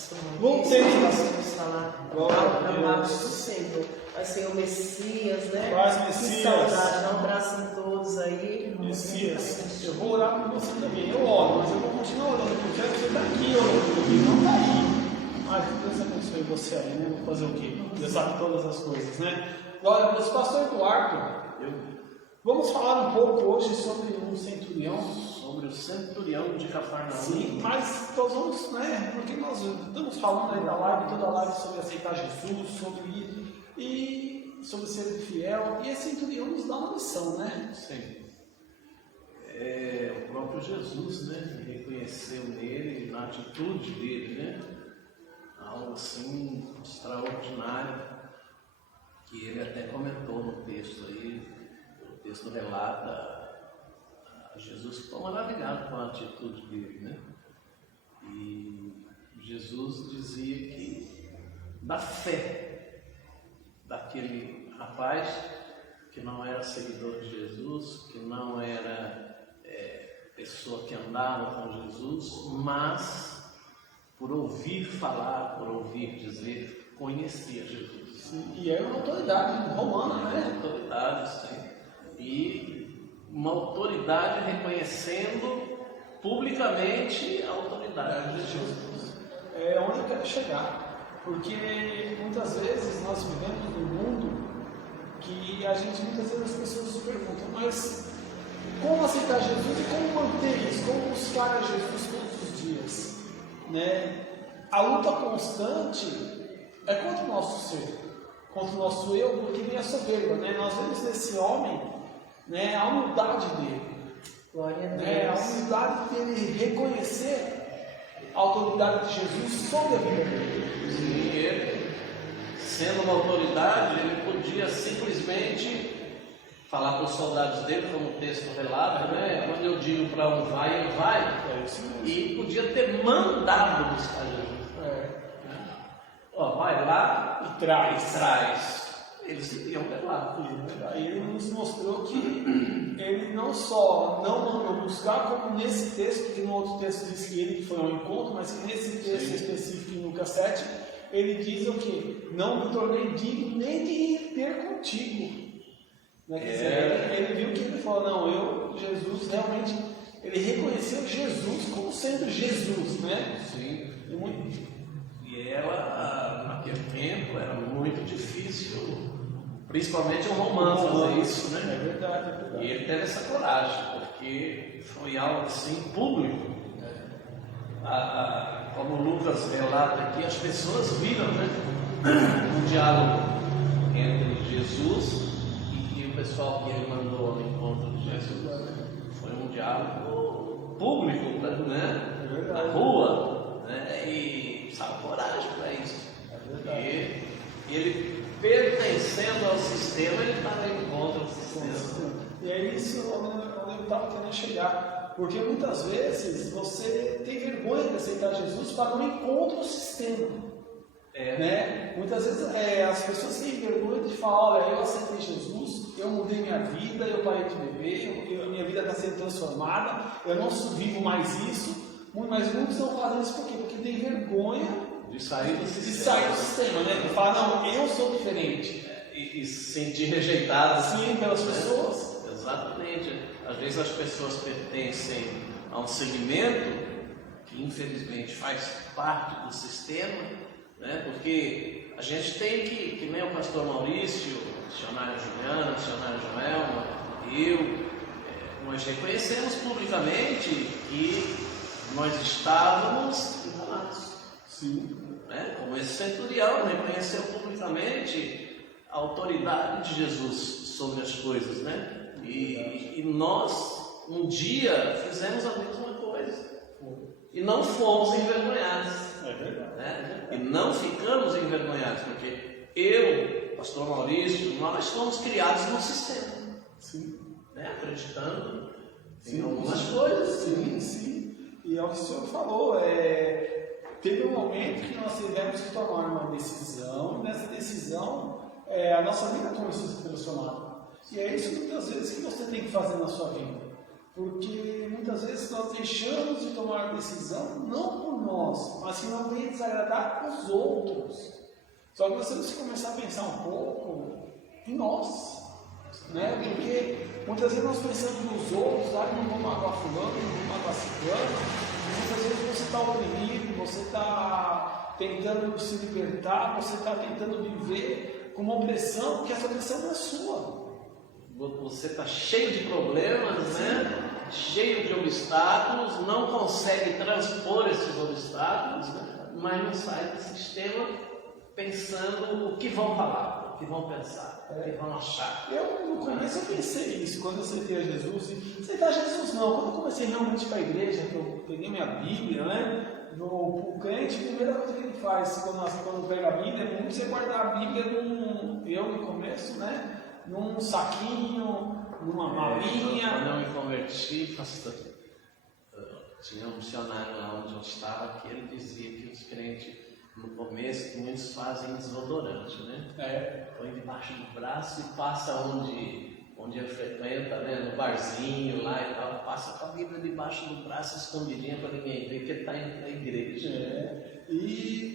pastor Voltei. Maurício, falar amados do Senhor. Vai ser o Messias, né? Paz, Messias. Que saudade, dá um abraço em todos aí. Messias, eu vou orar por você também. Eu oro, mas eu vou continuar orando, porque você está aqui orando comigo, não está aí. Mas Deus abençoe você aí, né? Vou fazer o quê? Deus sabe todas as coisas, né? Glória a Deus. Pastor Eduardo, vamos falar um pouco hoje sobre um centurião. Sobre o centurião de Cafarnaum. Sim, mas nós vamos, né? Porque nós estamos falando aí da live, toda a live sobre aceitar Jesus, sobre ser fiel. E esse centurião nos dá uma lição, né? Sim. O próprio Jesus, né? Reconheceu nele, na atitude dele, né? Algo assim extraordinário, que ele até comentou no texto aí. O texto relata Jesus ficou maravilhado com a atitude dele, né? E Jesus dizia que da fé daquele rapaz que não era seguidor de Jesus, que não era pessoa que andava com Jesus, mas por ouvir falar, por ouvir dizer, conhecia Jesus. Sim, e é uma autoridade romana, né? Autoridade, sim. E uma autoridade reconhecendo publicamente a autoridade de Jesus. É onde eu quero chegar, porque muitas vezes nós vivemos num mundo que muitas vezes as pessoas se perguntam, mas como aceitar Jesus e como manter isso, como buscar a Jesus todos os dias, né? A luta constante é contra o nosso ser, contra o nosso eu, porque vem a soberba, né? Nós vemos nesse homem, né, a humildade dele. Glória a Deus. A humildade dele reconhecer a autoridade de Jesus sobre a vida dele. Sim, ele, sendo uma autoridade, ele podia simplesmente falar para os soldados dele, como o texto relata, né? Quando eu digo para um vai, ele vai. É isso mesmo. E podia ter mandado buscar Jesus. Ó, vai lá E traz. Eles iriam levar. E ele nos mostrou que ele não só não mandou buscar, como nesse texto, que no outro texto diz que ele foi ao encontro, mas que nesse texto específico em Lucas 7, ele diz o quê? Não me tornei digno nem de ir ter contigo. Né? Quer dizer, ele viu que ele falou, não, Jesus realmente, ele reconheceu Jesus como sendo Jesus, né? Sim. E ela, naquele tempo, era muito difícil, principalmente um romano fazer isso, né? É verdade. E ele teve essa coragem, porque foi algo assim público. Como o Lucas relata aqui, as pessoas viram, né? Um diálogo entre Jesus e o pessoal que ele mandou ao encontro de Jesus. Foi um diálogo público, né? Na rua, né? E sabe, coragem para isso. Porque ele, pertencendo ao sistema, ele estava em contra do sistema. E é isso onde eu estava querendo chegar. Porque muitas vezes você tem vergonha de aceitar Jesus para não ir contra o sistema. Né? Muitas vezes as pessoas têm vergonha de falar, olha, eu aceitei Jesus, eu mudei minha vida, eu parei de beber, minha vida está sendo transformada, eu não vivo mais isso, mas muitos não fazem isso por quê? Porque tem vergonha de sair do sistema, né? De falar, não, eu sou diferente. E se sentir rejeitado. Sim, pelas pessoas. Exatamente. Às vezes as pessoas pertencem a um segmento que infelizmente faz parte do sistema, né? Porque a gente tem que nem o pastor Maurício, o missionário Juliana, o missionário Joelma, nós reconhecemos publicamente que nós estávamos enganados. Sim. Né? Como esse centurião reconheceu publicamente a autoridade de Jesus sobre as coisas, né? E nós, um dia, fizemos a mesma coisa. E não fomos envergonhados. É verdade. Né? E não ficamos envergonhados, porque eu, pastor Maurício, nós fomos criados no sistema. Sim. Né? Acreditando em algumas coisas. Sim. E é o que o senhor falou, teve um momento que nós tivemos que tomar uma decisão, e nessa decisão a nossa vida começou a se transformar. E é isso muitas vezes que você tem que fazer na sua vida. Porque muitas vezes nós deixamos de tomar decisão não por nós, mas que não venha desagradar os outros. Só que nós temos que começar a pensar um pouco em nós, né? Porque muitas vezes nós pensamos nos outros, não vou magoar fulano, não vou magoar ciclano. Muitas vezes você está oprimido, você está tentando se libertar, você está tentando viver com uma opressão, que essa opressão não é sua. Você está cheio de problemas, né? Cheio de obstáculos, não consegue transpor esses obstáculos, mas não sai do sistema pensando o que vão falar, o que vão pensar, o que vão achar. Eu, no começo, eu pensei isso, quando eu aceitei a Jesus, e aceitar Jesus não, quando eu comecei realmente para a igreja, que eu peguei minha Bíblia, né? O crente, a primeira coisa que ele faz quando pega a Bíblia é muito você guardar a Bíblia no começo, né? Num saquinho, numa malinha. Quando eu me converti, pastor, tinha um missionário lá onde eu estava que ele dizia que os crentes, no começo, muitos fazem desodorante, né? Põe debaixo do braço e passa onde ele frequenta, né? No barzinho lá e tal, passa com a Bíblia debaixo do braço, escondidinha para ninguém ver que ele está indo para a igreja.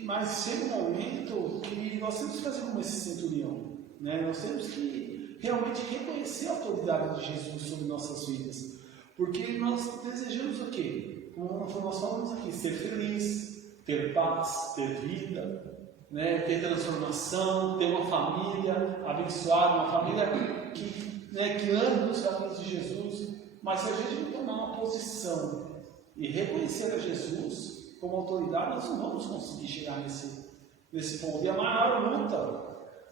Mas chega um momento que nós temos que fazer como esse centurião, né? Nós temos que realmente reconhecer a autoridade de Jesus sobre nossas vidas, porque nós desejamos o quê? Como nós falamos aqui, ser feliz, ter paz, ter vida, né? Ter transformação, ter uma família abençoada, uma família que anda nos caminhos de Jesus. Mas se a gente não tomar uma posição e reconhecer a Jesus como autoridade, nós não vamos conseguir chegar nesse ponto. E a maior luta,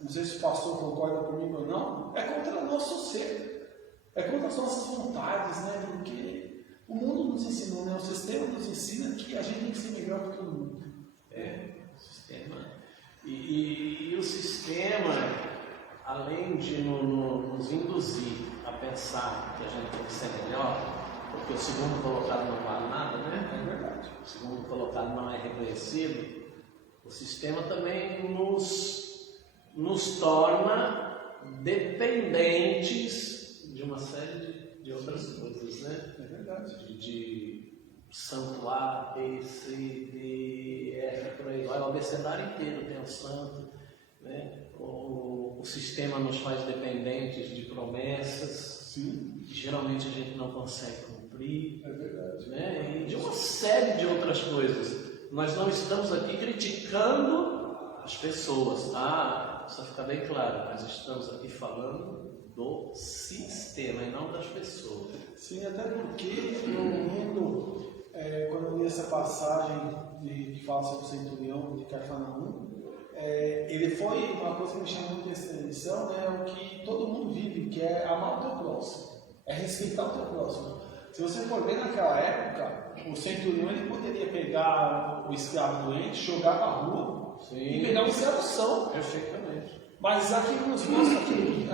não sei se o pastor concorda comigo ou não, é contra o nosso ser, é contra as nossas vontades, né? Porque o mundo nos ensinou, né? O sistema nos ensina que a gente tem que ser melhor que todo mundo. O sistema. E o sistema, além de nos induzir a pensar que a gente tem que ser melhor, porque o segundo colocado não vale nada, né? É verdade. O segundo colocado não é reconhecido, o sistema também nos torna dependentes de uma série de outras coisas, né? É verdade. De santo A, B, C, D, F, por aí vai, o abecedário inteiro tem um santo, né? O sistema nos faz dependentes de promessas, Sim. que geralmente a gente não consegue cumprir, É verdade. né? E de uma série de outras coisas. Nós não estamos aqui criticando as pessoas, tá? Só ficar bem claro, nós estamos aqui falando do sistema e não das pessoas. Sim, até porque eu lembro, quando eu li essa passagem que fala sobre o centurião de Cafarnaum, ele foi uma coisa que me chamou muita atenção, né? O que todo mundo vive, que é amar o teu próximo, é respeitar o teu próximo. Se você for ver naquela época, o centurião ele poderia pegar o escravo doente, jogar para a rua, Sim. E pegar um escravo são. Perfeitamente. Mas aqui nos mostra que,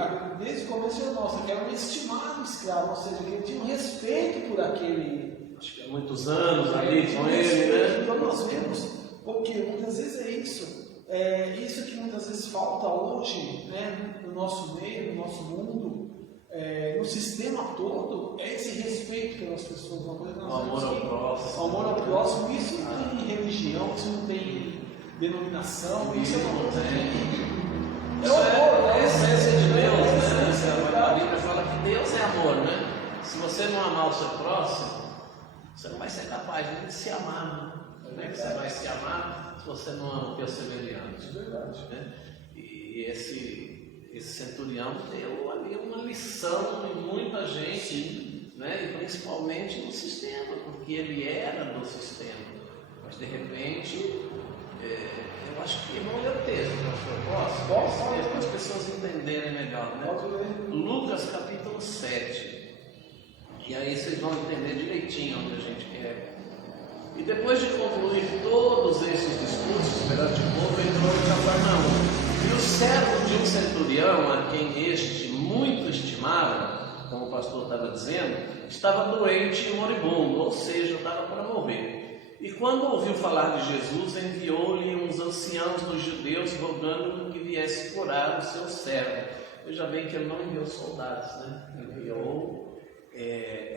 desde o começo ele mostra que era um estimado escravo, ou seja, que ele tinha um respeito por aquele. Acho que há muitos anos ali com ele, né? Então nós vemos, porque muitas vezes é isso. Isso que muitas vezes falta hoje, né, no nosso meio, no nosso mundo, no sistema todo, é esse respeito pelas pessoas. Uma coisa que nós O amor ao próximo. O amor ao próximo, isso não tem religião, isso não tem denominação, isso é uma coisa que. Isso é a essência de Deus, né? A Bíblia fala que Deus é amor, né? Se você não amar o seu próximo, você não vai ser capaz nem de se amar, né? Como é que você vai se amar se você não ama o teu semelhante? É verdade. Né? E esse centurião deu ali uma lição em muita gente, né? E principalmente no sistema, porque ele era do sistema. Mas de repente, eu acho que vamos ler o texto, pastor. Posso? Para as pessoas entenderem melhor, né? Lucas capítulo 7. E aí vocês vão entender direitinho onde a gente quer. E depois de concluir todos esses discursos perante o povo, entrou em Cafarnaum. E o servo de um centurião, a quem este muito estimava, como o pastor estava dizendo, estava doente e moribundo, ou seja, estava para morrer. E quando ouviu falar de Jesus, enviou-lhe uns anciãos dos judeus, rogando que viesse curar o seu servo. Veja bem que ele não enviou soldados, né? Enviou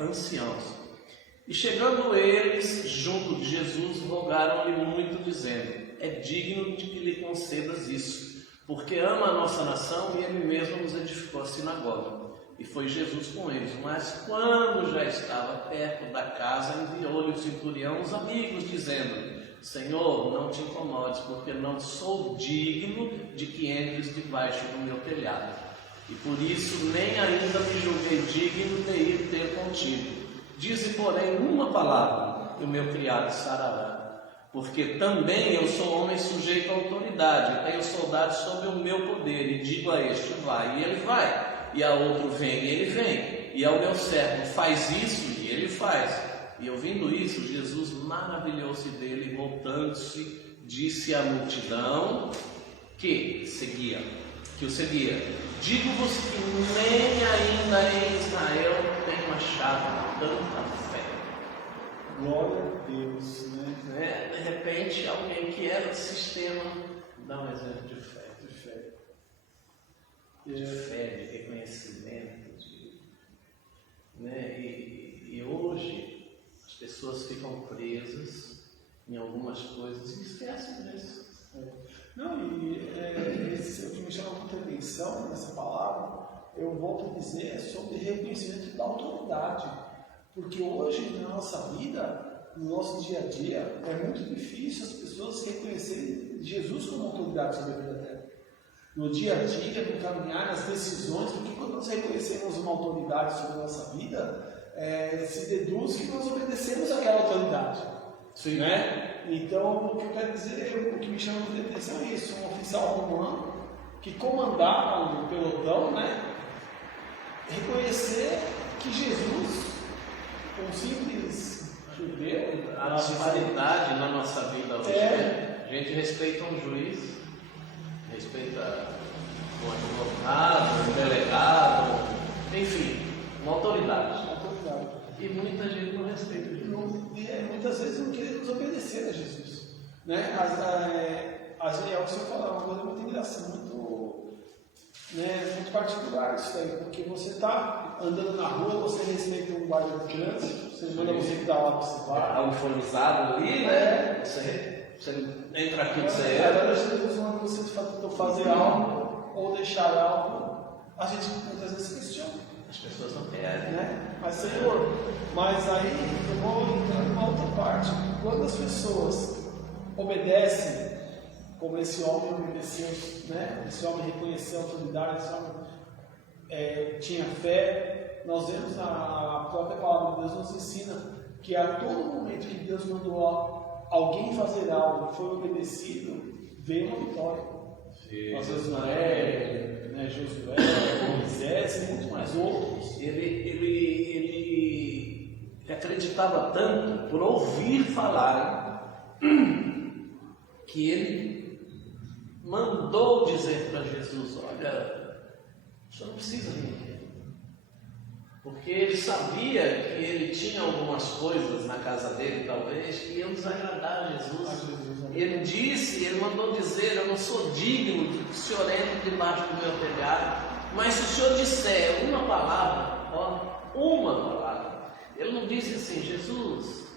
anciãos. E chegando eles junto de Jesus, rogaram-lhe muito, dizendo: é digno de que lhe concedas isso, porque ama a nossa nação e ele mesmo nos edificou a sinagoga. E foi Jesus com eles. Mas quando já estava perto da casa, enviou-lhe o centurião os amigos, dizendo: Senhor, não te incomodes, porque não sou digno de que entres debaixo do meu telhado. E por isso nem ainda me julguei digno de ir ter contigo. Dize, porém, uma palavra, e o meu criado sarará. Porque também eu sou homem sujeito à autoridade, tenho soldados sob o meu poder, e digo a este: vai, e ele vai. E a outro: vem, e ele vem. E ao meu servo: faz isso, e ele faz. E ouvindo isso, Jesus maravilhou-se dele, e voltando-se, disse à multidão que o seguia: digo-vos que nem ainda em Israel tenho achado tanta fé. Glória a Deus, né? De repente, alguém que era do sistema dá um exemplo de fé. De fé, de reconhecimento, e hoje as pessoas ficam presas em algumas coisas e esquecem disso. Não, o que me chama muita atenção nessa palavra, eu volto a dizer, é sobre reconhecimento da autoridade, porque hoje na nossa vida, no nosso dia a dia, é muito difícil as pessoas reconhecerem Jesus como autoridade sobre a vida dela. No dia a dia, no caminhar, nas decisões, porque quando nós reconhecemos uma autoridade sobre a nossa vida, se deduz que nós obedecemos àquela autoridade. Sim. Né? Então, o que eu quero dizer, o que me chama muita atenção é isso: um oficial romano que comandava o pelotão, né? Reconhecer que Jesus, um simples judeu, A disparidade na nossa vida hoje. A gente respeita um juiz, respeita um advogado, um delegado, enfim, uma autoridade. E muita gente não respeita o juiz. Muitas vezes não queremos obedecer a Jesus. Né? Mas é o que o senhor falou, uma coisa muito engraçada, muito particular isso daí, porque você está andando na rua, você respeita um guarda de trânsito, você manda você que dá lá para você vai. Está uniformizado ali, né? Você entra aqui, você Agora, quando você tentou fazer algo ou deixar algo, a gente muitas vezes questiona. As pessoas não querem, né? Mas, Senhor, aí eu vou entrar numa outra parte. Quando as pessoas obedecem, como esse homem obedeceu, né? Esse homem reconheceu a autoridade, esse homem tinha fé. Nós vemos a própria palavra de Deus nos ensina que a todo momento que Deus mandou alguém fazer algo e foi obedecido, veio uma vitória. Nós vemos Noé, Josué, Moisés e muito mais outros. Ele acreditava tanto por ouvir falar que ele mandou dizer para Jesus: olha, o senhor não precisa vir aqui. Porque ele sabia que ele tinha algumas coisas na casa dele, talvez, que iam desagradar a Jesus. Ele mandou dizer: eu não sou digno de que o senhor entre debaixo do meu telhado, mas se o senhor disser uma palavra, uma palavra. Ele não disse assim: Jesus,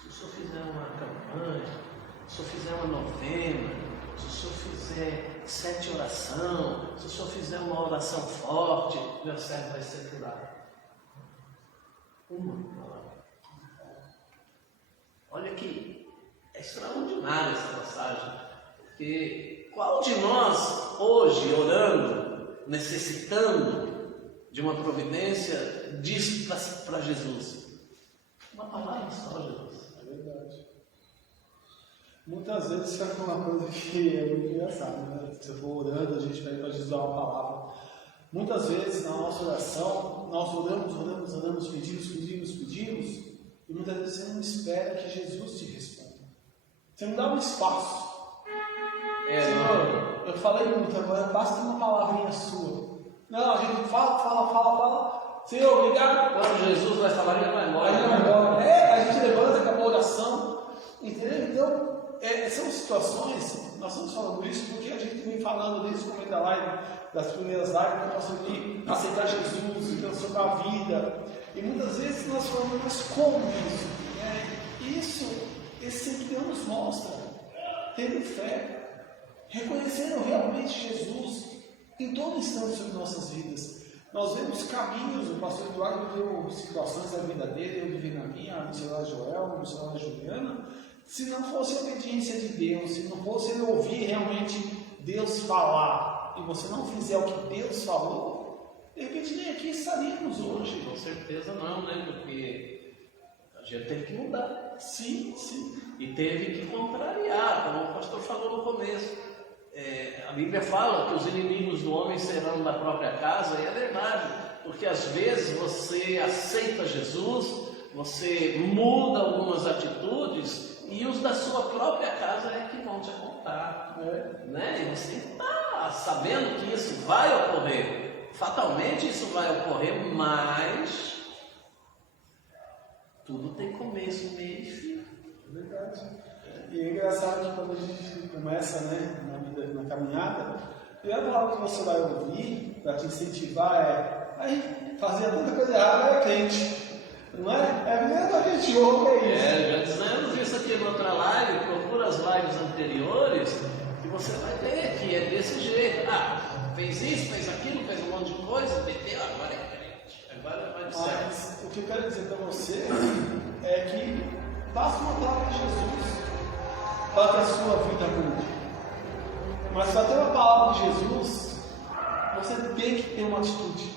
se o senhor fizer uma campanha, se o senhor fizer uma novena, se o senhor fizer 7 orações, se o senhor fizer uma oração forte, meu servo vai ser curado. Uma palavra. Olha que é extraordinária essa passagem, porque qual de nós hoje, orando, necessitando de uma providência, diz para Jesus: uma palavra só, Jesus. É verdade. Muitas vezes faz uma coisa que é muito engraçada, né? Se eu for orando, a gente pede para Jesus dar uma palavra. Muitas vezes na nossa oração, nós oramos, pedimos, e muitas vezes você não espera que Jesus te responda. Você não dá um espaço. Senhor, eu falei muito, agora basta uma palavrinha sua. Não, a gente fala. Senhor, obrigado. Quando Jesus vai falar, ele vai embora. A gente levanta, acabou a oração. Entendeu? Então, são situações, nós estamos falando isso porque a gente vem falando desde o começo da live, das primeiras lives, que nós aqui aceitar Jesus e transformar a vida. E muitas vezes nós falamos, mas como isso? Esse centurião nos mostra, tendo fé, reconhecendo realmente Jesus em todo instante sobre nossas vidas. Nós vemos caminhos, o pastor Eduardo viveu situações da vida dele, eu vivi na minha, a missionária Joel, a missionária Juliana. Se não fosse a obediência de Deus, se não fosse ele ouvir realmente Deus falar, e você não fizer o que Deus falou, de repente nem aqui estaríamos hoje. Com certeza não, né? Porque a gente teve que mudar. Sim, sim. E teve que contrariar, como o pastor falou no começo. A Bíblia fala que os inimigos do homem serão da própria casa, e é verdade, porque às vezes você aceita Jesus, você muda algumas atitudes, e os da sua própria casa é que vão te apontar, né? E você está sabendo que isso vai ocorrer, fatalmente isso vai ocorrer, mas tudo tem começo, meio e fim. Verdade. E é engraçado que quando a gente começa, né, na caminhada, a primeira palavra que você vai ouvir para te incentivar aí fazia tanta coisa errada, era crente. Não é? É a primeira coisa que a gente ouve, é isso. Já dizemos isso aqui na outra live, procura as lives anteriores, que você vai ver que é desse jeito. Fez isso, fez aquilo, fez um monte de coisa, entendeu? Agora é crente. Agora vai de certo. Mas o que eu quero dizer para você é que basta uma palavra de Jesus para que a sua vida mude. Mas para ter uma palavra de Jesus, você tem que ter uma atitude.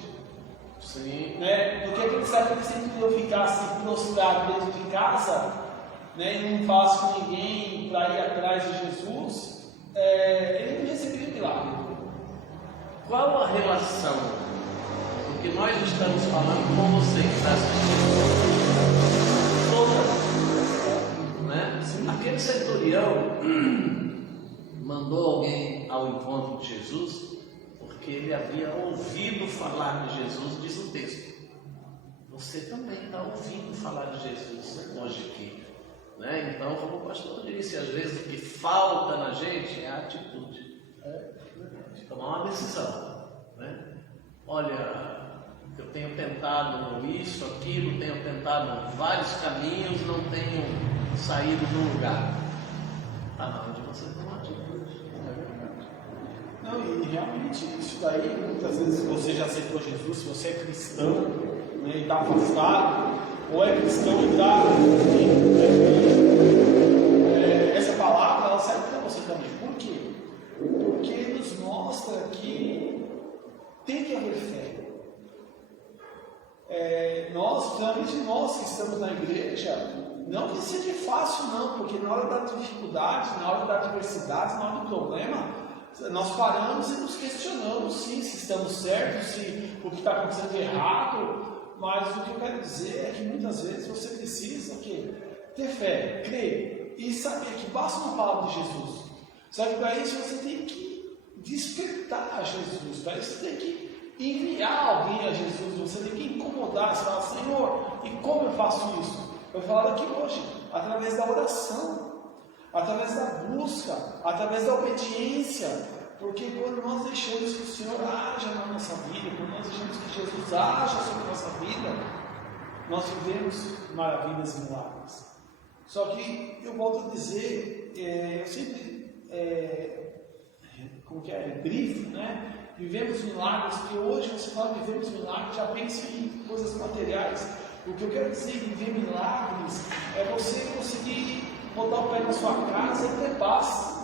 Sim. Né? Porque aquele sabe que sempre eu ficasse prostrado dentro de casa, né, e não falasse com ninguém para ir atrás de Jesus, ele não receberia milagre. Qual a relação do que nós estamos falando com você que está assistindo? Toda. Né? Aquele centurião mandou alguém ao encontro de Jesus porque ele havia ouvido falar de Jesus, diz o texto. Você também está ouvindo falar de Jesus hoje aqui. Né? Então, como o pastor disse, às vezes o que falta na gente é a atitude. Tomar uma decisão. Né? Olha, eu tenho tentado isso, aquilo, tenho tentado vários caminhos, não tenho saído do lugar. Está na hora de você tomar atitude. Não, e realmente, isso daí, muitas vezes você já aceitou Jesus, se você é cristão, né, e está afastado, ou é cristão e está. Essa palavra, ela serve para você também. Por quê? Porque nos mostra que tem que haver fé. Principalmente nós que estamos na igreja, não que seja fácil não, porque na hora da dificuldade, na hora da adversidade, na hora do problema, nós paramos e nos questionamos sim, se estamos certos, se o que está acontecendo é errado, mas o que eu quero dizer é que muitas vezes você precisa ter fé, crer e saber que basta uma palavra de Jesus. Só que para isso você tem que despertar a Jesus, para isso você tem que enviar alguém a Jesus, você tem que incomodar, você fala, Senhor, e como eu faço isso? Eu falo aqui hoje, através da oração, através da busca, através da obediência, porque quando nós deixamos que o Senhor haja na nossa vida, quando nós deixamos que Jesus haja sobre a nossa vida, nós vivemos maravilhas e milagres. Só que eu volto a dizer, eu sempre grifo, né? Vivemos milagres, porque hoje você fala vivemos milagres, já pensa em coisas materiais. O que eu quero dizer, viver milagres, é você conseguir botar o pé na sua casa e ter paz.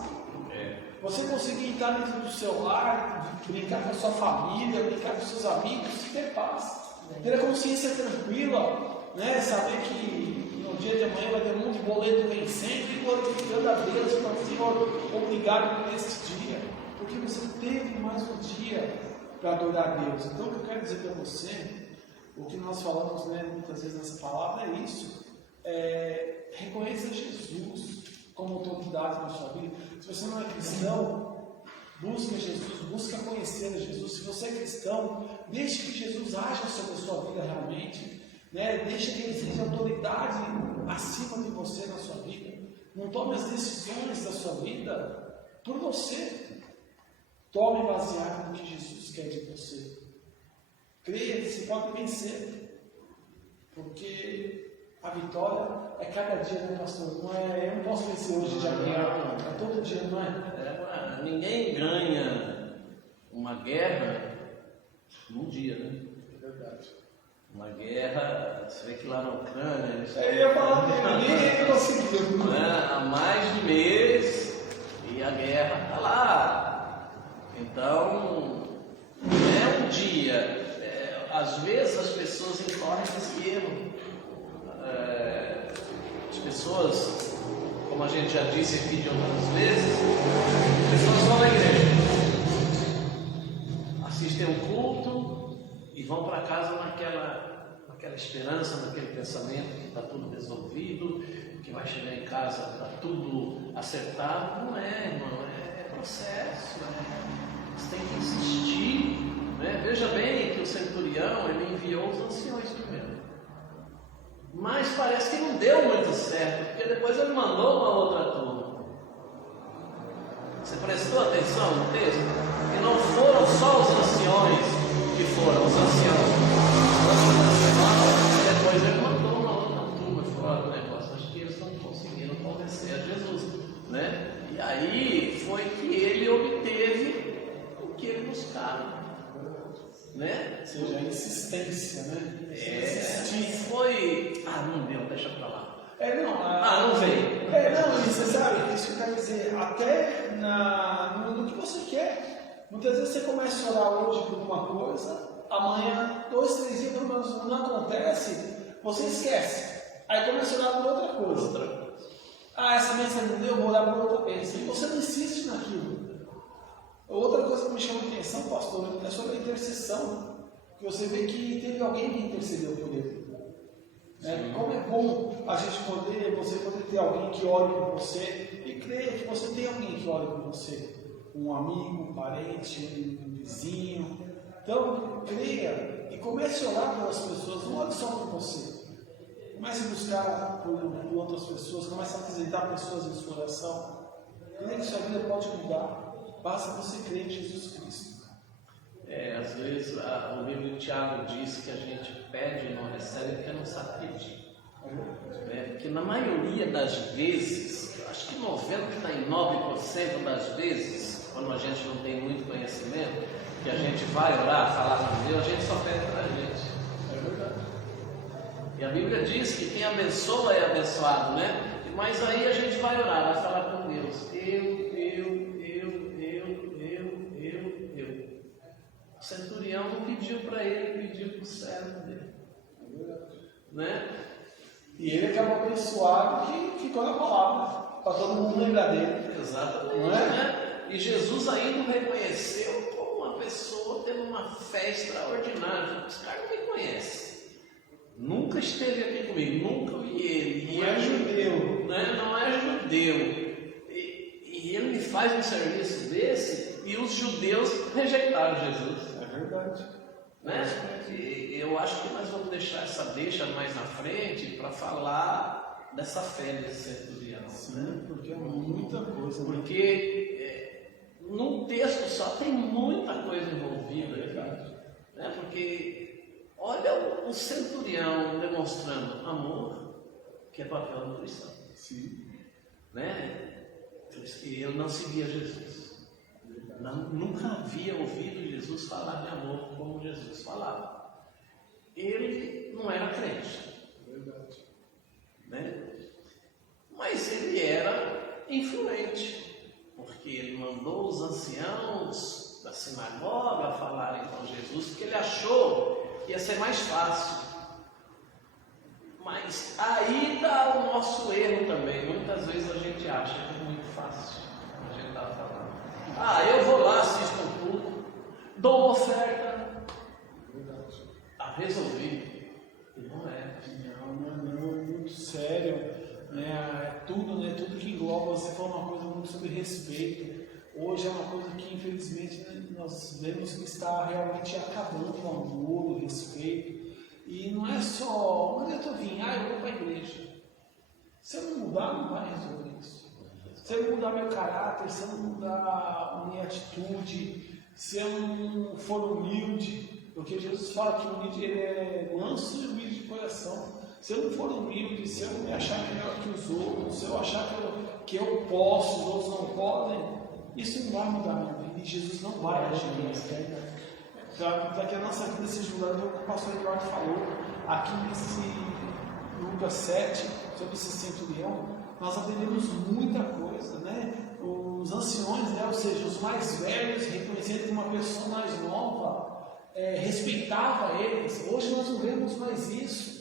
Você conseguir entrar dentro do seu lar, brincar com a sua família, brincar com seus amigos e ter paz. Ter a consciência tranquila, né? Saber que no dia de amanhã vai ter um monte de boleto vencendo e glorificando a Deus e falando, Senhor, obrigado por este dia. Porque você teve mais um dia para adorar a Deus. Então o que eu quero dizer para você, o que nós falamos, né, muitas vezes nessa palavra é isso. Reconheça Jesus como autoridade na sua vida. Se você não é cristão, busque Jesus, busque conhecer a Jesus. Se você é cristão, deixe que Jesus haja sobre a sua vida realmente, né? Deixe que Ele seja autoridade acima de você na sua vida. Não tome as decisões da sua vida por você. Tome baseado no que Jesus quer de você. Creia que você pode vencer. Porque a vitória é cada dia, né, pastor? Não é, eu não posso vencer hoje já ganhar, é todo dia, não é? Ninguém ganha uma guerra num dia, né? É verdade. Uma guerra, você vê que lá na Ucrânia eles Eu ia falar que ninguém conseguiu. há mais de mês e a guerra está lá. Então, não é um dia. Às vezes as pessoas incorrem nesse erro. As pessoas, como a gente já disse aqui de outras vezes, as pessoas vão na igreja, assistem um culto e vão para casa naquela esperança, naquele pensamento que está tudo resolvido, que vai chegar em casa, está tudo acertado. Não é, irmão, é processo, você tem que insistir. Né? Veja bem que o centurião ele enviou os anciões primeiro, mas parece que não deu muito certo, porque depois ele mandou uma outra turma. Você prestou atenção no texto? Que não foram só os anciões que foram, os anciãos. Depois ele mandou uma outra turma fora do negócio. Acho que eles não conseguiram convencer a Jesus, né? E aí foi que ele obteve o que ele buscava, né? Ou seja, a insistência, né? Foi. Não deu, deixa pra lá. Não veio. Não, e você sabe, isso quer dizer, até no que você quer. Muitas vezes você começa a orar hoje por uma coisa, amanhã, 2, 3 dias, pelo menos não acontece, você esquece. Aí começa a orar por outra coisa. Essa mensagem não deu, vou orar por outra bênção. E você não insiste naquilo. Outra coisa que me chama a atenção, pastor, é sobre a intercessão. Que você vê que teve alguém que intercedeu por ele. Como é bom a gente você poder ter alguém que ore por você e creia que você tem alguém que ore por você. Um amigo, um parente, um vizinho. Então, creia e comece a orar pelas pessoas, não ore só por você. Comece a buscar por outras pessoas, comece a apresentar pessoas em sua oração. Creia que sua vida pode mudar. Basta você crer em Jesus Cristo. Às vezes o livro de Tiago diz que a gente pede e não recebe porque não sabe pedir. Porque na maioria das vezes, acho que 99% das vezes, quando a gente não tem muito conhecimento, que a gente vai orar, falar com Deus, a gente só pede para a gente. É verdade. E a Bíblia diz que quem abençoa é abençoado, né? Mas aí a gente vai orar, vai falar com Deus. O centurião não pediu para ele, pediu para o servo dele. Né? E ele acabou abençoado que ficou na palavra, para todo mundo lembrar dele. Exatamente. Não é? Né? E Jesus ainda o reconheceu como uma pessoa tendo uma fé extraordinária. Os caras não me conhecem. Nunca esteve aqui comigo, nunca vi ele. Não é judeu. Né? Não é judeu. E ele me faz um serviço desse e os judeus rejeitaram Jesus. É verdade. Né? E eu acho que nós vamos deixar essa deixa mais na frente para falar dessa fé desse centurião. Sim, né? porque é muita coisa. Porque num texto só tem muita coisa envolvida. Né? Porque olha o centurião demonstrando amor, que é papel do cristão. Sim. Né? Ele não seguia Jesus. Nunca havia ouvido Jesus falar de amor como Jesus falava. Ele não era crente. Verdade. Né? Mas ele era influente, porque ele mandou os anciãos da sinagoga falarem com Jesus, porque ele achou que ia ser mais fácil. Mas aí está o nosso erro também. Muitas vezes a gente acha que é muito fácil. A gente está falando. Eu vou lá, assisto um culto, dou uma oferta. Verdade. Está resolvido. E não é. Não, muito sério. É tudo, né? Tudo que engloba, você fala uma coisa muito sobre respeito. Hoje é uma coisa que, infelizmente, né, nós vemos que está realmente acabando com o amor, o respeito. E não é só, onde eu estou vindo? Eu vou para a igreja. Se eu não mudar, não vai resolver isso. Se eu não mudar meu caráter, se eu não mudar a minha atitude, se eu não for humilde, Porque Jesus fala que o humilde ele é manso e humilde de coração. Se eu não for humilde, se eu me achar melhor que os outros, se eu achar que eu posso, os outros não podem, isso não vai mudar a minha vida. E Jesus não vai agir nisso. Para que a nossa vida seja mudada, como o pastor Eduardo falou, aqui nesse Lucas 7, sobre esse centurião, nós aprendemos muita coisa, né? Os anciões, né? Ou seja, os mais velhos, reconhecendo que uma pessoa mais nova respeitava eles. Hoje nós não vemos mais isso.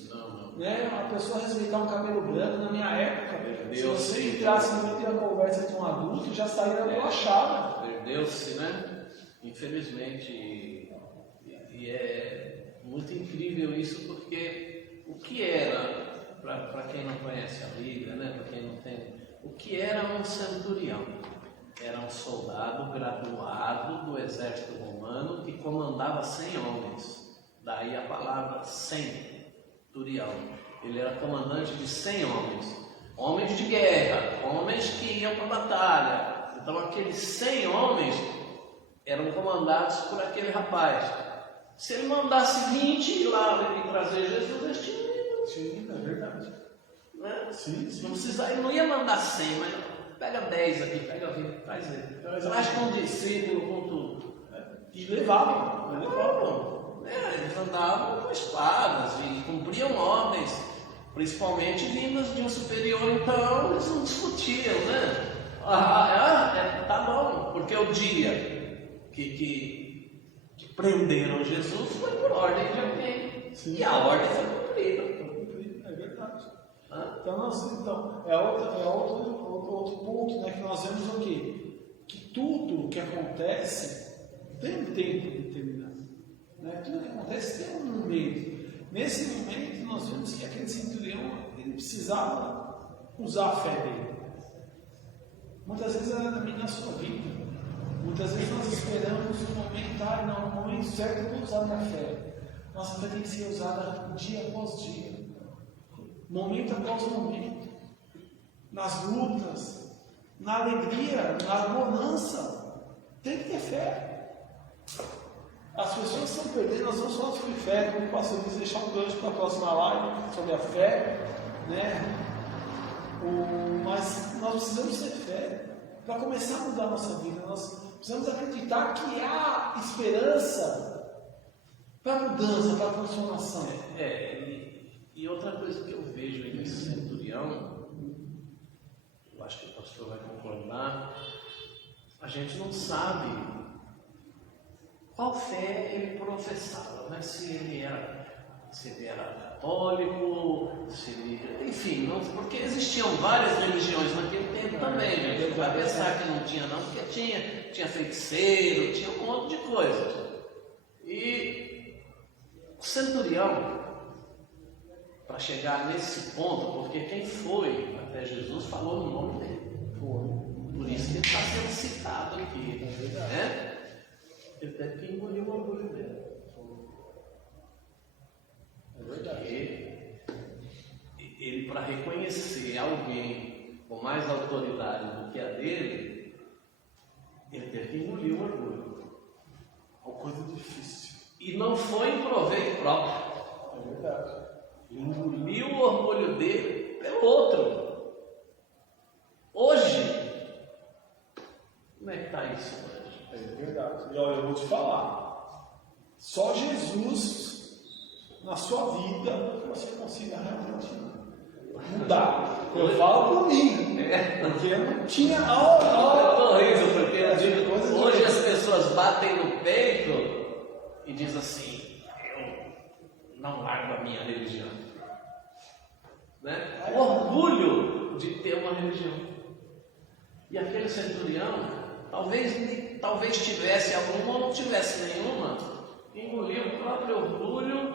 Né? A pessoa respeitar um cabelo branco, na minha época, se você entrasse no meio de uma conversa com um adulto, já estaria relaxado. Perdeu-se, né? Infelizmente. E é muito incrível isso, porque o que era, para quem não conhece a Bíblia, né? Para quem não tem, o que era um centurião? Era um soldado graduado do exército romano que comandava 100 homens. Daí a palavra centurião. Ele era comandante de 100 homens. Homens de guerra, homens que iam para a batalha. Então aqueles 100 homens eram comandados por aquele rapaz. Se ele mandasse 20 ir lá e trazer Jesus, eles tinham ido. Sim, é verdade. Né? Sim. Não precisa, ele não ia mandar 100, mas pega 10 aqui, pega 20, traz ele. Traz com um discípulo, com tudo. E levavam. Eles andavam com espadas e cumpriam ordens, principalmente vindas de um superior, então eles não discutiam, né? Tá bom, porque o dia que prenderam Jesus foi por ordem de alguém. Sim. E a ordem foi cumprida. É verdade. Então, é outro ponto, né, que nós vemos o quê? Que tudo que acontece tem um tempo determinado. Né? Tudo que acontece tem um momento. Nesse momento, nós vemos que aquele centurião ele precisava usar a fé dele. Muitas vezes ela também na sua vida. Muitas vezes nós esperamos um momento, no momento certo eu vou usar minha fé. Nossa fé tem que ser usada dia após dia, momento após momento, nas lutas, na alegria, na bonança. Tem que ter fé. As pessoas estão perdendo, nós vamos falar sobre fé, como o pastor diz, deixar um gancho para a próxima live sobre a fé, né? Mas nós precisamos ter fé para começar a mudar a nossa vida. Nós precisamos acreditar que há esperança para mudança, para transformação. E outra coisa que eu vejo aí nesse centurião, eu acho que o pastor vai concordar, a gente não sabe qual fé ele professava, né? Se ele era católico, enfim, porque existiam várias religiões naquele tempo também. A gente vai pensar que não tinha não, porque tinha feiticeiro, tinha um monte de coisa. E o centurião, para chegar nesse ponto, porque quem foi até Jesus falou o nome dele. Por isso que ele está sendo citado aqui. Né? Ele teve que engolir o orgulho dele. É verdade. Porque ele, para reconhecer alguém com mais autoridade do que a dele, ele teve que engolir o orgulho. Uma coisa difícil. E não foi em proveito próprio. É verdade. Ele engoliu o orgulho dele pelo outro. Hoje, como é que está isso hoje? É verdade. E olha, eu vou te falar. Só Jesus, na sua vida, você consiga realmente mudar. Eu falo por mim. Porque eu não tinha Eu estou rindo, porque eu digo, hoje as pessoas batem no peito e dizem assim, eu não largo a minha religião. Né? O orgulho de ter uma religião. E aquele centurião, talvez tivesse alguma ou não tivesse nenhuma, engoliu o próprio orgulho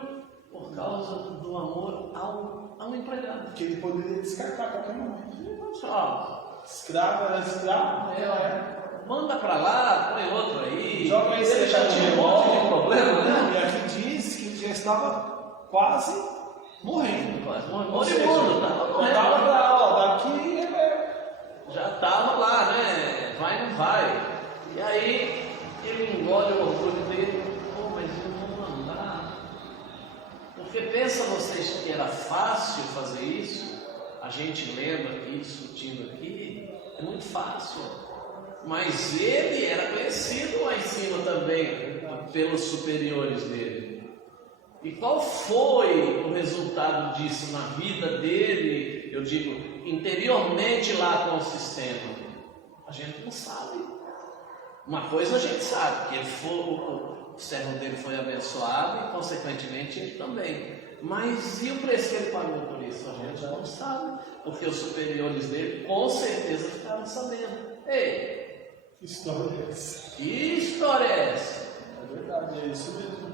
por causa do amor ao empregado. Que ele poderia descartar a qualquer momento. Só, Escravo era escravo, manda pra lá, põe outro aí. Joga aí, ele já tinha um monte de problema, né? E aqui diz que ele já estava quase morrendo. Moribundo, Estava lá, daqui já estava lá, né? Vai, não vai. E aí ele engole o orgulho dele. Pô, mas eu vou mandar Porque pensa vocês que era fácil fazer isso? A gente lembra aqui, discutindo aqui, é muito fácil. Mas ele era conhecido lá em cima também, pelos superiores dele. E qual foi o resultado disso na vida dele, eu digo, interiormente lá com o sistema? A gente não sabe. Uma coisa a gente sabe, que o servo dele foi abençoado e consequentemente ele também. Mas e o preço que ele pagou por isso? A gente não sabe, porque os superiores dele com certeza ficaram sabendo. Ei, Que história é essa? que história é essa? É verdade, é isso mesmo.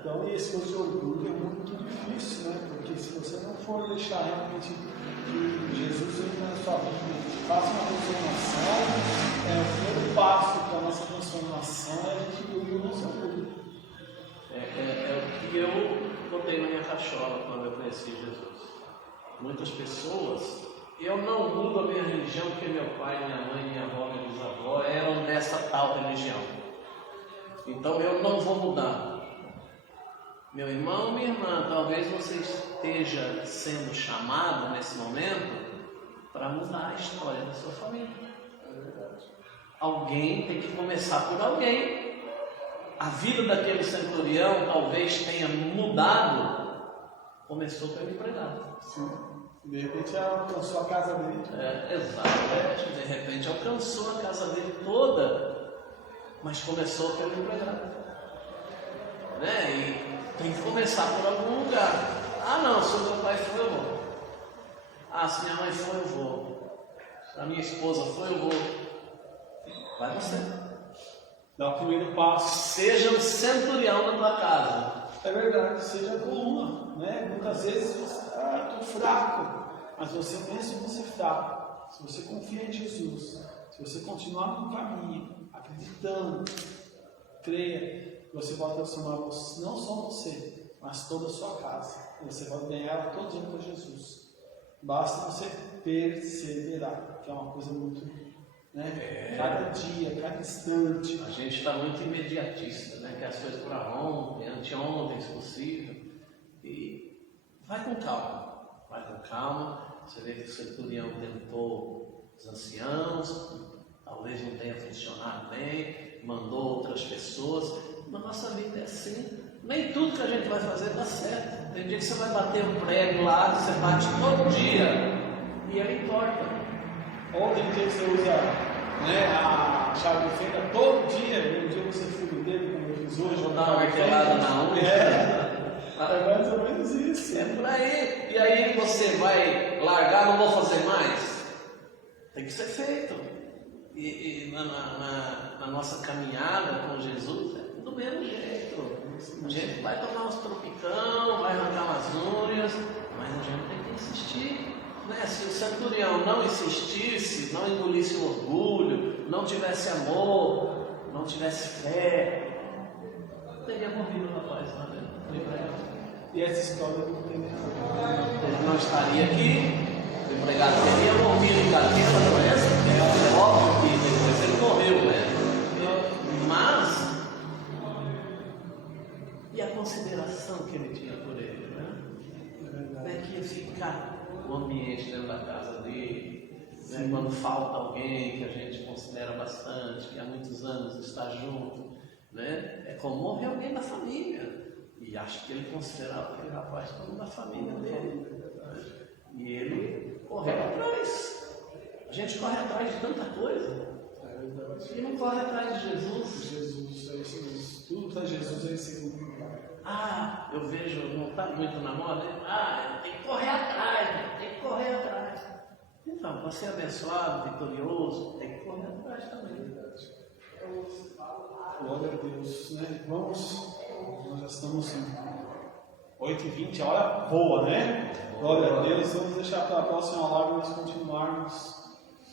Então, esse coisa de orgulho é muito difícil, né? Porque se você não for deixar realmente que Jesus entre na sua vida, faça uma transformação, o primeiro passo para a nossa transformação é a gente dominar o nosso orgulho. É o que eu botei na minha cachola quando eu conheci Jesus. Muitas pessoas, eu não mudo a minha religião porque meu pai, minha mãe, minha avó, minha bisavó eram dessa tal religião. Então eu não vou mudar. Meu irmão, minha irmã, talvez você esteja sendo chamado nesse momento para mudar a história da sua família. Alguém tem que começar por alguém. A vida daquele centurião talvez tenha mudado. Começou pelo empregado. Sim. De repente alcançou a casa dele. Exatamente. De repente alcançou a casa dele toda, mas começou pelo empregado. Né? E tem que começar por algum lugar. Ah não, se o meu pai foi, eu vou. Ah, se minha mãe foi, eu vou. Se a minha esposa foi, eu vou. Vai você. Dá o primeiro passo. Seja o centurião da tua casa. É verdade, seja a coluna, né? Muitas vezes você estou fraco, mas você pensa em você fraco. Se você confia em Jesus, se você continuar no caminho, acreditando, creia, você pode transformar não só você, mas toda a sua casa. E você vai ganhar ela todinha com Jesus. Basta você perseverar, que é uma coisa muito, né? Cada dia, cada instante. A gente está muito imediatista, né? Quer as coisas para ontem, anteontem, se possível. E vai com calma, vai com calma. Você vê que o centurião tentou os anciãos, talvez não tenha funcionado bem, mandou outras pessoas. Na nossa vida é assim. Nem tudo que a gente vai fazer dá certo. Tem dia que você vai bater um prego lá, você bate todo dia e ele entorta. Ontem que você usa, né, a chave de fenda todo dia, e um dia você fura o dedo, como eu fiz hoje. Vou dar uma martelada na unha. É mais ou menos isso. É por aí. E aí você vai largar, não vou fazer mais? Tem que ser feito. E na nossa caminhada com Jesus é do mesmo jeito. A gente vai tomar uns tropicão, vai arrancar umas unhas, mas a gente tem que insistir. Né? Se o centurião não insistisse, não engolisse o orgulho, não tivesse amor, não tivesse fé, teria morrido o rapaz lá dentro. E essa história não tem nem Ele não estaria aqui, o empregado teria morrido em cadeia da doença, porque é óbvio que depois ele morreu, né? Mas, e a consideração que ele tinha por ele, né? Como é que ia ficar o ambiente dentro da casa dele, né? Quando falta alguém que a gente considera bastante, que há muitos anos está junto, né? É como morrer alguém da família. E acho que ele considerava aquele rapaz como da família dele. Né? E ele correu atrás. A gente corre atrás de tanta coisa. E não corre atrás de Jesus. Jesus, é isso mesmo. Tudo para Jesus é em segundo lugar. Ah, eu vejo, não está muito na moda, né? Ah, tem que correr atrás, né? Tem que correr atrás. Então, para ser abençoado, vitorioso, tem que correr atrás também. Glória a Deus, né? Vamos, nós já estamos em 8h20, a hora boa, né? Glória a Deus, vamos deixar para a próxima live nós continuarmos,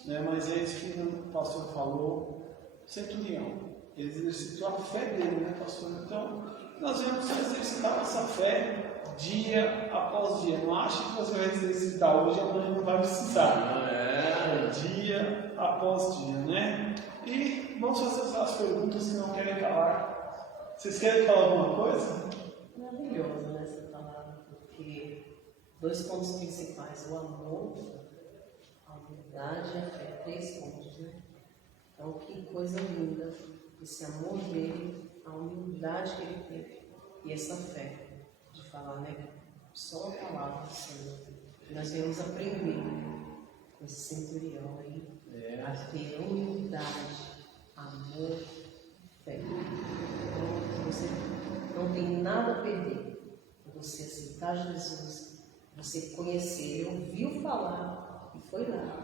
né? Mas é isso que o pastor falou, centurião, ele exercitou a fé dele, né, pastor? Então, nós vamos exercitar essa fé dia após dia. Não ache que você vai exercitar hoje e amanhã não vai precisar. Dia após dia, né? E vamos fazer as perguntas que não querem calar. Vocês querem falar alguma coisa? Maravilhosa, né, essa palavra. porque 2 pontos principais, o amor, a humildade e a fé, 3 pontos, né? Então, que coisa linda, esse amor dele, a humildade que ele teve e essa fé de falar, né? Só a palavra do Senhor. Nós viemos aprender com esse centurião aí, a ter humildade, amor, fé. Então, você não tem nada a perder. Você aceitar Jesus, você conhecer, ele ouviu falar e foi lá.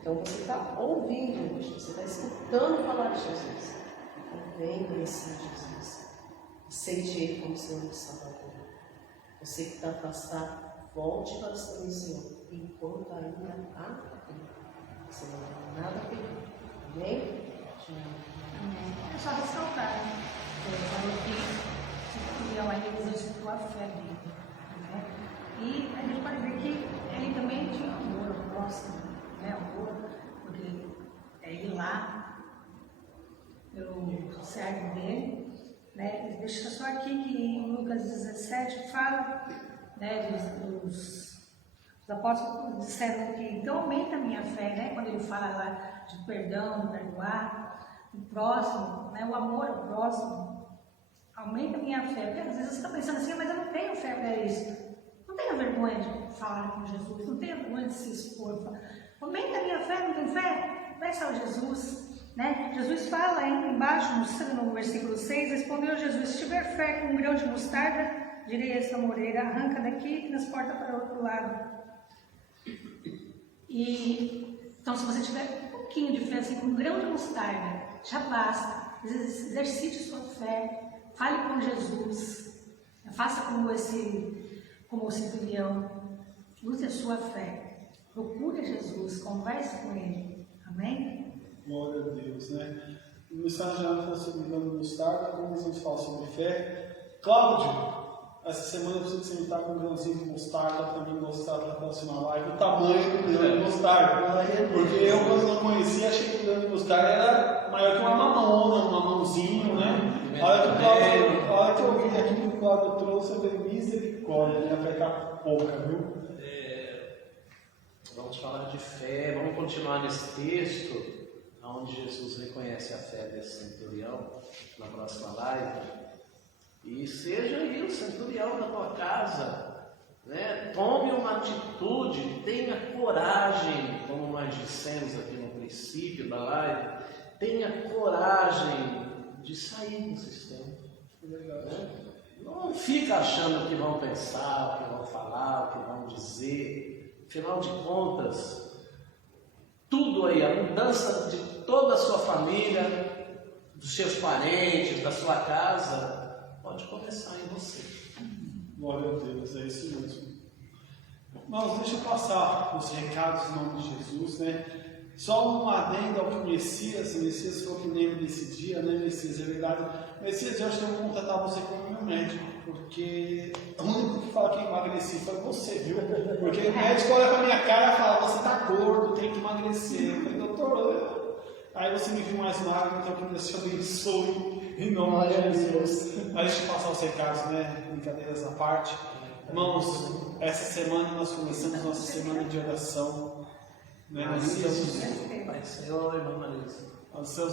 Então você está ouvindo hoje, você está escutando falar de Jesus. Então vem conhecer Jesus. Aceite Ele como Senhor e Salvador. Você que está afastado, volte para o Senhor enquanto ainda há tempo. Você não tem nada a perder. Amém? Amém. É só ressaltar, né? Ele falou que Centurião aí exercitou a fé dele. Né? E a gente pode ver que ele também tinha amor ao próximo, né? Amor, porque é ir lá pelo servo dele, né? Deixa só aqui que em Lucas 17 fala, né, os apóstolos disseram que então aumenta a minha fé, né? Quando ele fala lá de perdão, de perdoar o próximo, né? O amor ao próximo, aumenta a minha fé. Porque às vezes você está pensando assim, mas eu não tenho fé para isso. Não tenha vergonha de falar com Jesus, não tenha vergonha de se expor. Aumenta a minha fé, não tem fé? Peça ao Jesus. Né? Jesus fala ainda embaixo, no versículo 6, respondeu Jesus: se tiver fé com um grão de mostarda, direi a essa moreira, arranca daqui e transporta para o outro lado. E, então, se você tiver um pouquinho de fé, assim, com um grão de mostarda, já basta. Exercite sua fé, fale com Jesus, faça como o centurião, use a sua fé, procure Jesus, converse com Ele. Amém? Glória a Deus, né? No Instagram já fala sobre grão de mostarda, como a gente fala sobre fé. Cláudio, essa semana eu preciso que você me traga um grãozinho de mostarda para mim mostrar para a próxima live o tamanho do grão de mostarda. Porque eu, quando não conhecia, achei que o grão de mostarda era maior que uma mamona, um mamãozinho, né? A hora que eu vi aqui que o Cláudio trouxe, eu falei: misericórdia, minha fé está pouca, viu? Vamos falar de fé, vamos continuar nesse texto, onde Jesus reconhece a fé desse centurião, na próxima live. E seja aí o centurião da tua casa, né? Tome uma atitude, tenha coragem, como nós dissemos aqui no princípio da live, tenha coragem de sair do sistema. Né? Não fica achando o que vão pensar, o que vão falar, o que vão dizer. Afinal de contas, tudo aí, a mudança de toda a sua família, dos seus parentes, da sua casa, pode começar em você. Glória a Deus, é isso mesmo. Mas deixa eu passar os recados em nome de Jesus, né? Só um adendo ao que o Messias foi o que lembra desse dia, né, Messias? É verdade. Messias, eu acho que eu vou contratar você como meu médico, porque o único que fala que emagreci foi você, viu? Porque o médico olha pra minha cara e fala: você tá gordo, tem que emagrecer. Eu falei: doutor, aí você me viu mais magro, então que Deus te abençoe, em nome de Jesus. Mas deixa eu passar os recados, né? Brincadeiras à parte. Irmãos, essa semana nós começamos nossa semana de oração. Né? Nós estamos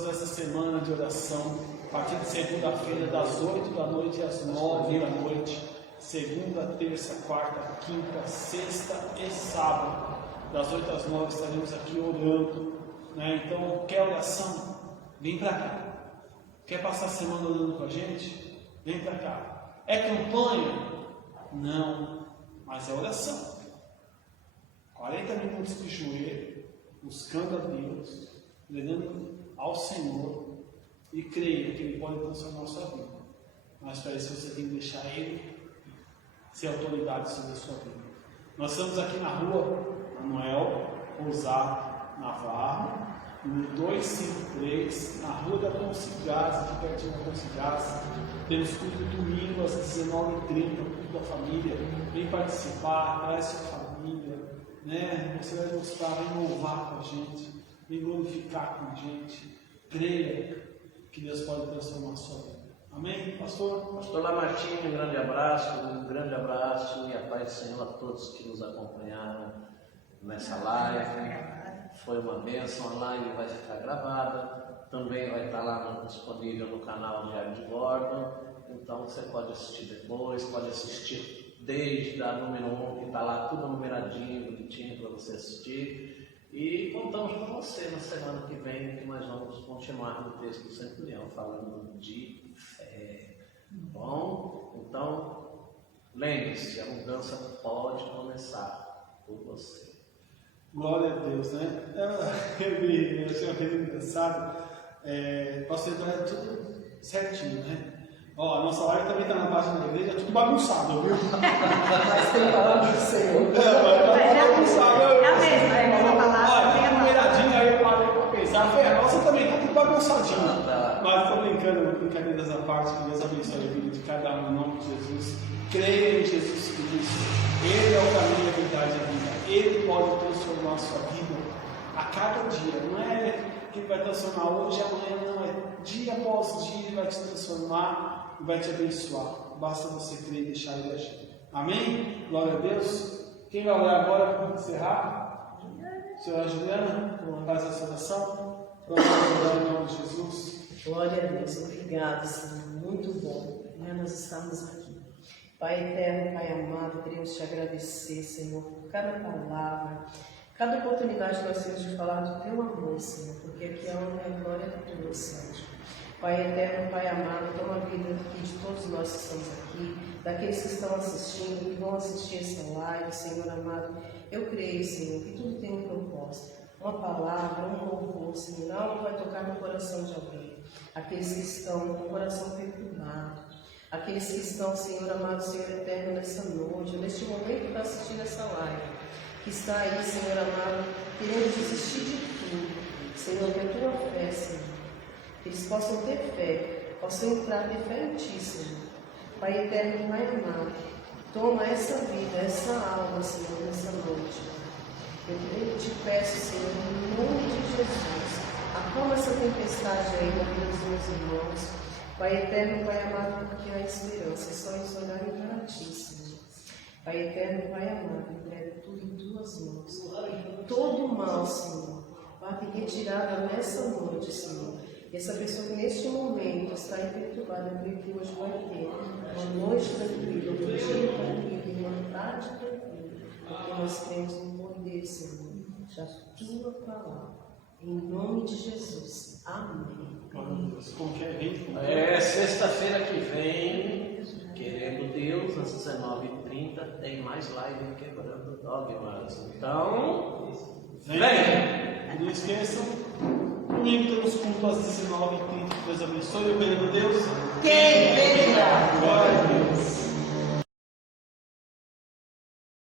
essa semana de oração, a partir de segunda-feira, das 8 da noite às 9 da noite, segunda, terça, quarta, quinta, sexta e sábado, das 8 às 9 estaremos aqui orando. Né? Então, quer oração? Vem para cá. Quer passar a semana orando com a gente? Vem para cá. É campanha? Não, mas é oração. 40 minutos de joelho, buscando a Deus, olhando ao Senhor e creia que Ele pode transformar a sua vida. Mas para isso você tem que deixar Ele ser autoridade sobre a sua vida. Nós estamos aqui na rua Manuel Rosário Navarro, no 253, na rua da Consigás, aqui pertinho da Consigás. Temos culto domingo às 19h30, culto da família. Vem participar, traz sua família. Né? Você vai gostar, vai louvar com a gente, vai glorificar com a gente. Creia que Deus pode transformar a sua vida. Amém, pastor? Pastor Lamartine, um grande abraço e a paz do Senhor a todos que nos acompanharam nessa live. Foi uma bênção, a live vai ficar gravada, também vai estar lá disponível no canal Diário de Bordo, então você pode assistir depois, pode assistir desde a número 1, que está lá tudo numeradinho, bonitinho para você assistir. E contamos com você na semana que vem, que nós vamos continuar no texto do Centurião, falando de fé. Bom, então, lembre-se, a mudança pode começar por você. Glória a Deus, né? Eu achei uma coisa engraçada. Pastor, então é tudo certinho, né? Ó, a nossa live também está na página da igreja, é tudo bagunçado, viu? Mas tem palavra do Senhor. É bagunçado. É a mesma, é a mesma palavra. Olha, numeradinho, aí eu parei para pensar. A nossa também está tudo bagunçadinho. Mas estou brincando, brincadeiras à parte, que Deus abençoe a vida de cada um, em nome de Jesus. Creia em Jesus Cristo. Ele é o caminho, a verdade e a vida. Ele pode transformar a sua vida a cada dia. Não é que ele vai transformar hoje e amanhã, não. É dia após dia ele vai te transformar e vai te abençoar. Basta você crer e deixar ele agir. Amém? Glória a Deus. Quem vai orar agora para encerrar? Senhora Juliana, faz essa oração. Vamos orar em nome de Jesus. Glória a Deus, obrigado, Senhor, muito bom, nós estamos aqui. Pai eterno, Pai amado, queremos te agradecer, Senhor, por cada palavra, cada oportunidade que nós temos de falar do teu amor, Senhor, porque aqui é a glória tua, Senhor. Pai eterno, Pai amado, toma a vida aqui de todos nós que estamos aqui, daqueles que estão assistindo, que vão assistir essa live, Senhor amado. Eu creio, Senhor, que tudo tem um propósito. Uma palavra, um louvor, Senhor, algo vai tocar no coração de alguém. Aqueles que estão com o coração perturbado, aqueles que estão, Senhor amado, Senhor eterno, nessa noite, neste momento que está assistindo essa live, que está aí, Senhor amado, querendo desistir de tudo, Senhor, que a tua fé, Senhor, que eles possam ter fé, possam entrar, ter fé em ti, Senhor. Pai eterno, Pai amado, toma essa vida, essa alma, Senhor, nessa noite. Eu te peço, Senhor, em nome de Jesus, acalma essa tempestade aí na vida dos meus irmãos. Pai eterno, Pai amado, porque há esperança, é só eles olharem para ti, Senhor. Pai eterno, Pai amado, entrega tudo em tuas mãos. Todo mal, Senhor, vai ter retirada nessa noite, Senhor. E essa pessoa que neste momento está perturbada, eu creio que hoje vai ter uma noite tranquila, um dia tranquilo, uma tarde tranquila, porque nós cremos no poder, Senhor, da tua palavra. Em nome de Jesus. Amém. Sexta-feira que vem, querendo Deus, às 19h30, tem mais live Quebrando Dogmas. Então, vem! Não esqueçam, domingo temos culto às 19h30. Deus abençoe. Eu querendo Deus. Quem